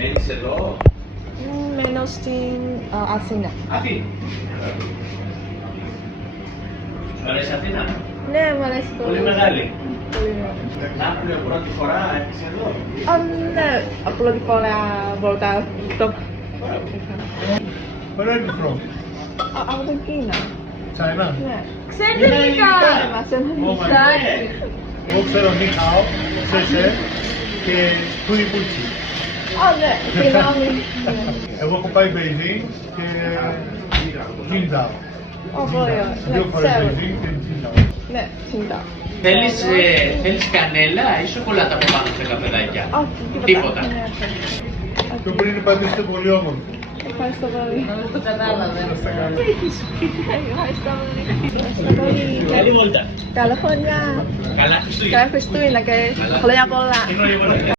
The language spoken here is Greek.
Μένεις εδώ. Μένω στην Αθήνα. Αθήνα. Σου αρέσει Αθήνα? Ναι, μου αρέσει Πολύ μεγάλη. Πολύ μεγάλη. Νάπολη πρώτη φορά έρχεσαι εδώ. Ναι, πρώτη φορά voltar στο... Where are you from? Από την Κίνα. China? Ναι. Ξέρετε ελληνικά! Μας εμφανιστάει. Εγώ ξέρω Νιχάο, Σεσέ και Πούτσι. Α, ναι, συγγνώμη. Εγώ έχω πάει Beijing και Qingdao. Ω, πολύ ωραία. Ναι, Δύο φορές ξέρω. Beijing και Qingdao. Ναι, συγγνώμη. Θέλεις κανέλα ή σοκολάτα από πάνω σε καφεδάκια? Όχι, Τίποτα. Ναι, Το πριν είπατε είστε πολύ όμορφοι. ευχαριστώ πολύ. Το κατάλαβε. Ευχαριστώ πολύ. Καλή βόλτα. Καλά χρόνια. Καλά Χριστούγεννα. Καλά Χριστούγεννα και χρόνια πολλά. Χρόνια πολλά.